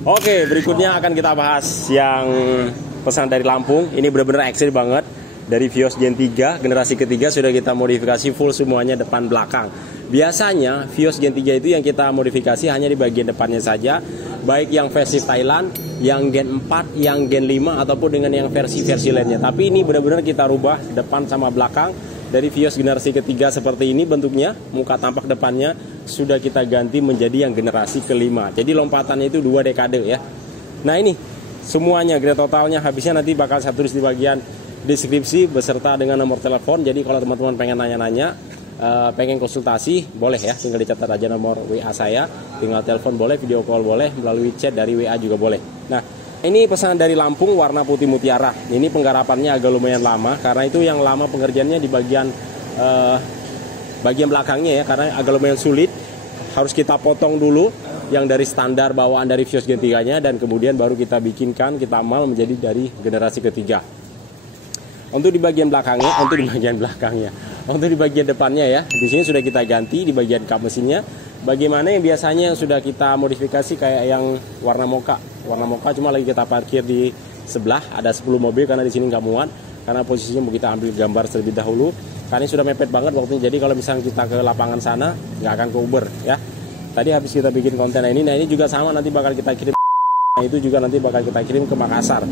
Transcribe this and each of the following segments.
Oke, berikutnya akan kita bahas yang pesan dari Lampung. Ini benar-benar ekstrim banget. Dari Vios Gen 3, generasi ketiga sudah kita modifikasi full semuanya depan belakang. Biasanya Vios Gen 3 itu yang kita modifikasi hanya di bagian depannya saja, baik yang versi Thailand, yang Gen 4, yang Gen 5 ataupun dengan yang versi-versi lainnya. Tapi ini benar-benar kita rubah depan sama belakang. Dari Vios generasi ketiga seperti ini bentuknya, muka tampak depannya sudah kita ganti menjadi yang generasi kelima. Jadi lompatannya itu 2 dekade ya. Nah ini semuanya grade totalnya habisnya nanti bakal saya tulis di bagian deskripsi beserta dengan nomor telepon. Jadi kalau teman-teman pengen nanya-nanya, pengen konsultasi, boleh ya, tinggal dicatat aja nomor WA saya, tinggal telepon boleh, video call boleh, melalui chat dari WA juga boleh. Nah ini pesanan dari Lampung warna putih mutiara. Ini penggarapannya agak lumayan lama, karena itu yang lama pengerjaannya di bagian belakangnya ya, karena agak lumayan sulit. Harus kita potong dulu yang dari standar bawaan dari Vios Gen 3-nya, dan kemudian baru kita bikinkan, kita amal menjadi dari generasi ketiga. Untuk di bagian belakangnya, untuk di bagian depannya ya, di sini sudah kita ganti di bagian kap mesinnya. Bagaimana yang biasanya yang sudah kita modifikasi kayak yang warna mocha cuma lagi kita parkir di sebelah, ada 10 mobil karena di sini nggak muat, karena posisinya mau kita ambil gambar terlebih dahulu. Karena ini sudah mepet banget waktunya, jadi kalau misalnya kita ke lapangan sana nggak akan ke Uber ya. Tadi habis kita bikin konten ini, nah ini juga sama nanti bakal kita kirim, nah itu juga nanti bakal kita kirim ke Makassar.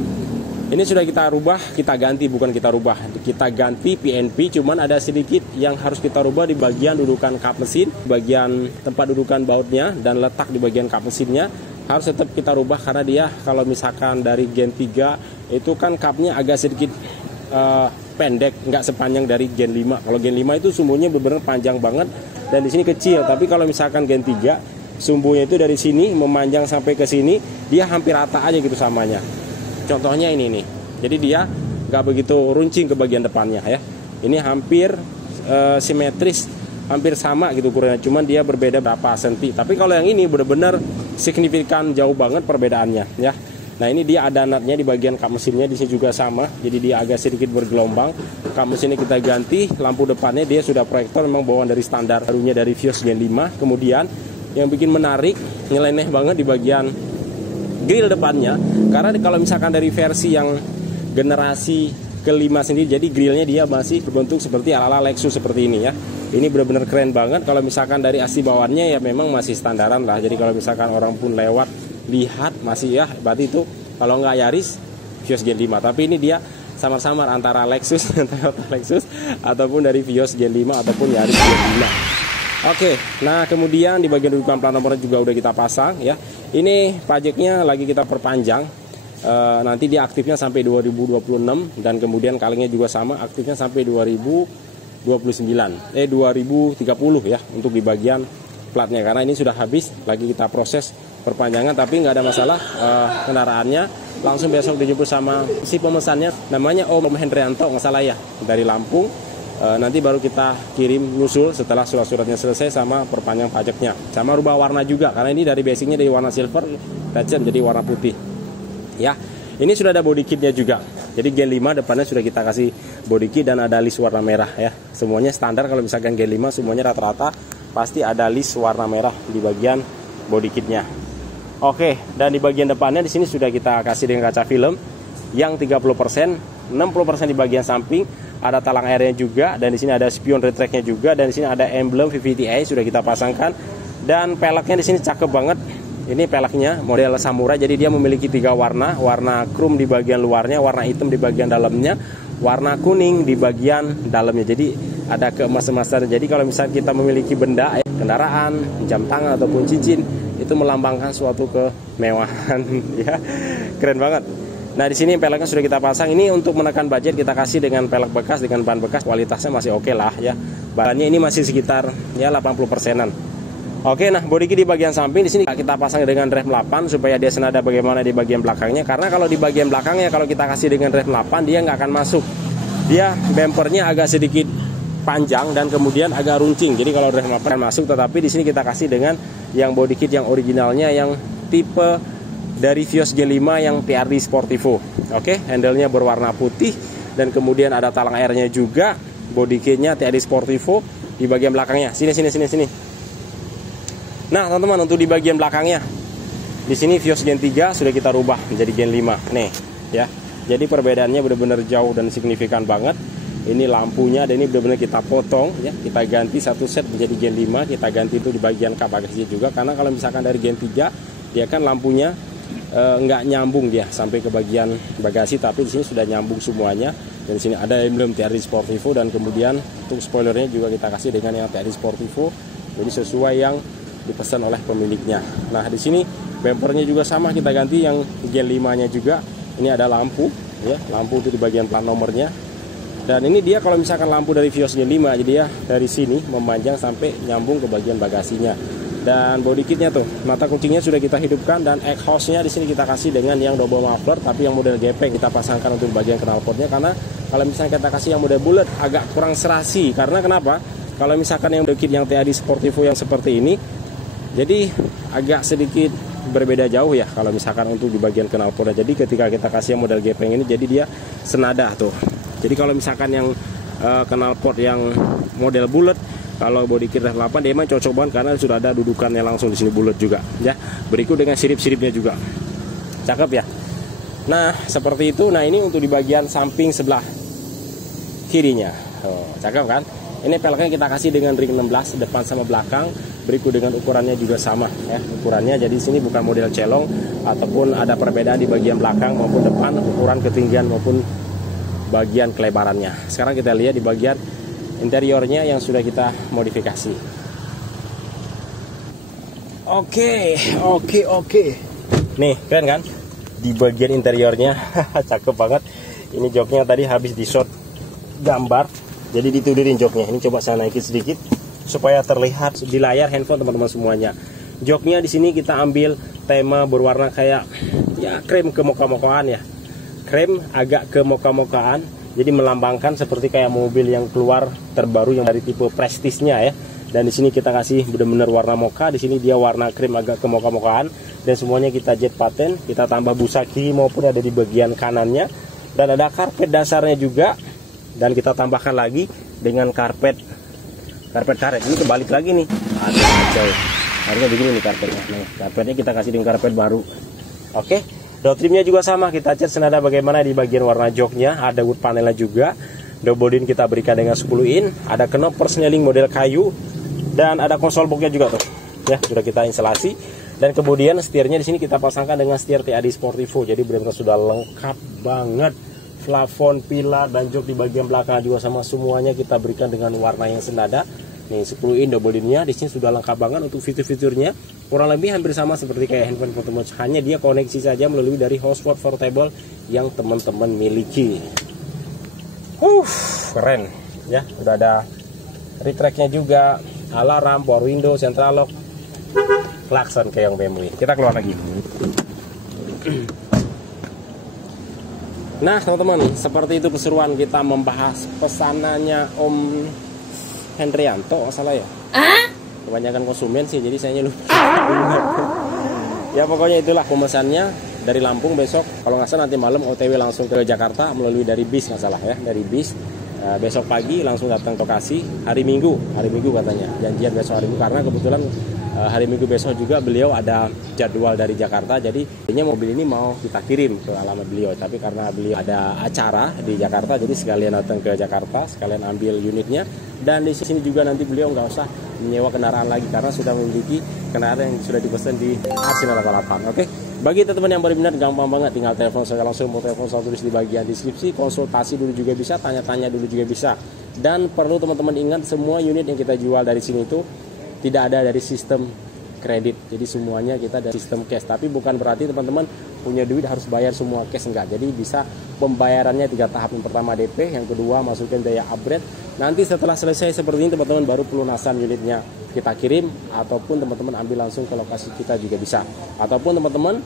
Ini sudah kita rubah, kita ganti, bukan kita rubah, kita ganti PNP, cuman ada sedikit yang harus kita rubah di bagian dudukan kap mesin, bagian tempat dudukan bautnya dan letak di bagian kap mesinnya harus tetap kita rubah, karena dia kalau misalkan dari Gen 3 itu kan kapnya agak sedikit pendek, nggak sepanjang dari Gen 5. Kalau Gen 5 itu sumbunya benar-benar panjang banget dan di sini kecil, tapi kalau misalkan Gen 3 sumbunya itu dari sini memanjang sampai ke sini, dia hampir rata aja gitu samanya. Contohnya ini nih, jadi dia nggak begitu runcing ke bagian depannya ya. Ini hampir simetris, hampir sama gitu ukurannya, cuman dia berbeda berapa senti. Tapi kalau yang ini benar-benar signifikan jauh banget perbedaannya ya. Nah ini dia ada natnya di bagian kap mesinnya, di sini juga sama, jadi dia agak sedikit bergelombang. Kap mesinnya kita ganti, lampu depannya dia sudah proyektor, memang bawaan dari standar barunya dari Vios Gen 5. Kemudian yang bikin menarik, nyeleneh banget di bagian grill depannya, karena kalau misalkan dari versi yang generasi kelima sendiri, jadi grillnya dia masih berbentuk seperti ala-ala Lexus seperti ini ya. Ini benar-benar keren banget. Kalau misalkan dari asli bawaannya ya memang masih standaran lah, jadi kalau misalkan orang pun lewat lihat masih ya, berarti itu kalau nggak Yaris, Vios Gen 5. Tapi ini dia samar-samar antara Lexus Toyota Lexus ataupun dari Vios Gen 5 ataupun Yaris Gen 5. Oke, nah kemudian di bagian dudukan plat nomornya juga udah kita pasang ya. Ini pajaknya lagi kita perpanjang, nanti dia aktifnya sampai 2026, dan kemudian kalengnya juga sama, aktifnya sampai 2030 ya untuk di bagian platnya, karena ini sudah habis, lagi kita proses perpanjangan. Tapi nggak ada masalah, kendaraannya langsung besok dijemput sama si pemesannya, namanya Om Hendrianto nggak salah ya, dari Lampung. Nanti baru kita kirim nyusul setelah surat-suratnya selesai sama perpanjang pajaknya, sama rubah warna juga, karena ini dari basicnya dari warna silver legend jadi warna putih ya. Ini sudah ada body kitnya juga, jadi Gen 5 depannya sudah kita kasih body kit dan ada list warna merah ya. Semuanya standar, kalau misalkan Gen 5 semuanya rata-rata pasti ada list warna merah di bagian body kitnya. Oke, dan di bagian depannya di sini sudah kita kasih dengan kaca film yang 30%, 60% di bagian samping, ada talang airnya juga, dan di sini ada spion retract-nya juga, dan di sini ada emblem VVTi sudah kita pasangkan. Dan peleknya di sini cakep banget. Ini peleknya model samurai, jadi dia memiliki 3 warna, warna chrome di bagian luarnya, warna hitam di bagian dalamnya, warna kuning di bagian dalamnya. Jadi ada keemas-emasan. Jadi kalau misalnya kita memiliki benda, kendaraan, jam tangan ataupun cincin, itu melambangkan suatu kemewahan ya. Keren banget. Nah di sini peleknya sudah kita pasang. Ini untuk menekan budget kita kasih dengan pelek bekas, dengan ban bekas, kualitasnya masih oke lah ya. Bahannya ini masih sekitar ya 80%-an. Oke, nah body kit di bagian samping di sini kita pasang dengan rem 8 supaya dia senada bagaimana di bagian belakangnya. Karena kalau di bagian belakangnya kalau kita kasih dengan rem 8 dia nggak akan masuk. Dia bumpernya agak sedikit panjang dan kemudian agak runcing. Jadi kalau rem 8 akan masuk, tetapi di sini kita kasih dengan yang body kit yang originalnya, yang tipe dari Vios Gen 5 yang TRD Sportivo. Oke, handle-nya berwarna putih dan kemudian ada talang airnya juga. Body kitnya TRD Sportivo di bagian belakangnya. Sini. Nah, teman-teman, untuk di bagian belakangnya Di sini Vios Gen 3 sudah kita rubah menjadi Gen 5 nih ya. Jadi perbedaannya benar-benar jauh dan signifikan banget. Ini lampunya, dan ini benar-benar kita potong ya, kita ganti satu set menjadi Gen 5, kita ganti itu di bagian kap bagasi juga, karena kalau misalkan dari Gen 3 dia kan lampunya nggak nyambung dia sampai ke bagian bagasi, tapi di sini sudah nyambung semuanya. Dan di sini ada emblem TRD Sportivo, dan kemudian untuk spoilernya juga kita kasih dengan yang TRD Sportivo, jadi sesuai yang dipesan oleh pemiliknya. Nah di sini bumpernya juga sama, kita ganti yang Gen 5-nya juga. Ini ada lampu ya, lampu itu di bagian plat nomornya. Dan ini dia kalau misalkan lampu dari Vios Gen 5, jadi ya dari sini memanjang sampai nyambung ke bagian bagasinya. Dan body kitnya tuh, mata kucingnya sudah kita hidupkan, dan exhaustnya di sini kita kasih dengan yang double muffler, tapi yang model gepeng kita pasangkan untuk bagian knalpotnya, karena kalau misalnya kita kasih yang model bullet agak kurang serasi. Karena kenapa? Kalau misalkan yang kit yang TRD Sportivo yang seperti ini, jadi agak sedikit berbeda jauh ya kalau misalkan untuk di bagian knalpotnya. Jadi ketika kita kasih yang model gepeng ini, jadi dia senada tuh. Jadi kalau misalkan yang knalpot yang model bullet, kalau body kit 8 dia memang cocok banget karena sudah ada dudukannya langsung di sini bullet juga ya. Berikut dengan sirip-siripnya juga. Cakep ya. Nah, seperti itu. Nah, ini untuk di bagian samping sebelah kirinya. Oh, cakep kan? Ini peleknya kita kasih dengan ring 16 depan sama belakang. Berikut dengan ukurannya juga sama ya, ukurannya. Jadi sini bukan model celong ataupun ada perbedaan di bagian belakang maupun depan, ukuran ketinggian maupun bagian kelebarannya. Sekarang kita lihat di bagian interiornya yang sudah kita modifikasi. Oke. Nih, keren kan? Di bagian interiornya cakep banget. Ini joknya tadi habis di shot gambar, jadi ditudurin joknya. Ini coba saya naikin sedikit supaya terlihat di layar handphone teman-teman semuanya. Joknya di sini kita ambil tema berwarna kayak ya krem kemoka-mokaan ya. Krem agak kemoka-mokaan, jadi melambangkan seperti kayak mobil yang keluar terbaru yang dari tipe prestisnya ya. Dan di sini kita kasih benar-benar warna moka, di sini dia warna krim agak kemoka-mokaan, dan semuanya kita jet paten, kita tambah busa kiri maupun ada di bagian kanannya, dan ada karpet dasarnya juga, dan kita tambahkan lagi dengan karpet karet. Ini kebalik lagi nih. Aduh, harusnya begini nih karpetnya. Nah, karpetnya kita kasih dengan karpet baru. Oke. Door trimnya juga sama, kita cat senada bagaimana di bagian warna joknya, ada wood panelnya juga. Door body kita berikan dengan 10 in, ada knob persneling model kayu, dan ada konsol boxnya juga tuh. Ya, sudah kita instalasi. Dan kemudian setirnya di sini kita pasangkan dengan setir TRD Sportivo, jadi benar-benar sudah lengkap banget. Plafon, pilar, dan jok di bagian belakang juga sama, semuanya kita berikan dengan warna yang senada. Nih 10 in double in-nya di sini sudah lengkap banget. Untuk fitur-fiturnya kurang lebih hampir sama seperti kayak handphone teman-teman, hanya dia koneksi saja melalui dari hotspot portable yang teman-teman miliki. Keren ya, udah ada retract-nya juga, alarm, power window, central lock, klakson kayak yang BMW. Kita keluar lagi. Nah teman-teman, seperti itu keseruan kita membahas pesanannya Om Hendrianto, salah ya? Kebanyakan konsumen sih, jadi saya lupa. Ya pokoknya itulah pemesannya dari Lampung besok. Kalau nggak salah nanti malam OTW langsung ke Jakarta melalui dari bis, nggak salah ya, dari bis. Besok pagi langsung datang ke lokasi. Hari Minggu katanya. Janjian besok hari Minggu, karena kebetulan hari Minggu besok juga beliau ada jadwal dari Jakarta, jadi mobil ini mau kita kirim ke alamat beliau, tapi karena beliau ada acara di Jakarta, jadi sekalian datang ke Jakarta, sekalian ambil unitnya. Dan di sini juga nanti beliau nggak usah menyewa kendaraan lagi karena sudah memiliki kendaraan yang sudah dipesan di Arsenal 88. Oke, bagi teman-teman yang berminat gampang banget, tinggal telepon saya langsung, mau telepon saya tulis di bagian deskripsi, konsultasi dulu juga bisa, tanya-tanya dulu juga bisa. Dan perlu teman-teman ingat, semua unit yang kita jual dari sini itu tidak ada dari sistem kredit, jadi semuanya kita dari sistem cash. Tapi bukan berarti teman-teman punya duit harus bayar semua cash, enggak. Jadi bisa pembayarannya 3 tahap. Yang pertama DP, yang kedua masukin daya upgrade. Nanti setelah selesai seperti ini teman-teman, baru pelunasan unitnya kita kirim, ataupun teman-teman ambil langsung ke lokasi kita juga bisa. Ataupun teman-teman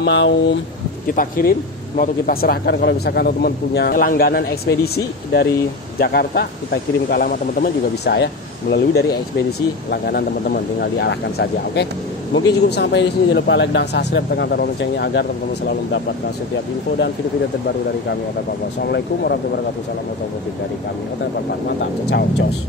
mau kita kirim, mau kita serahkan, kalau misalkan teman-teman punya langganan ekspedisi dari Jakarta, kita kirim ke alamat teman-teman juga bisa ya, melalui dari ekspedisi langganan teman-teman, tinggal diarahkan saja. Oke, mungkin cukup sampai di sini. Jangan lupa like dan subscribe, tekan tombol loncengnya agar teman-teman selalu mendapatkan setiap info dan video-video terbaru dari kami. Assalamualaikum warahmatullahi wabarakatuh. Salam dari kami. Mantap, ciao, cos.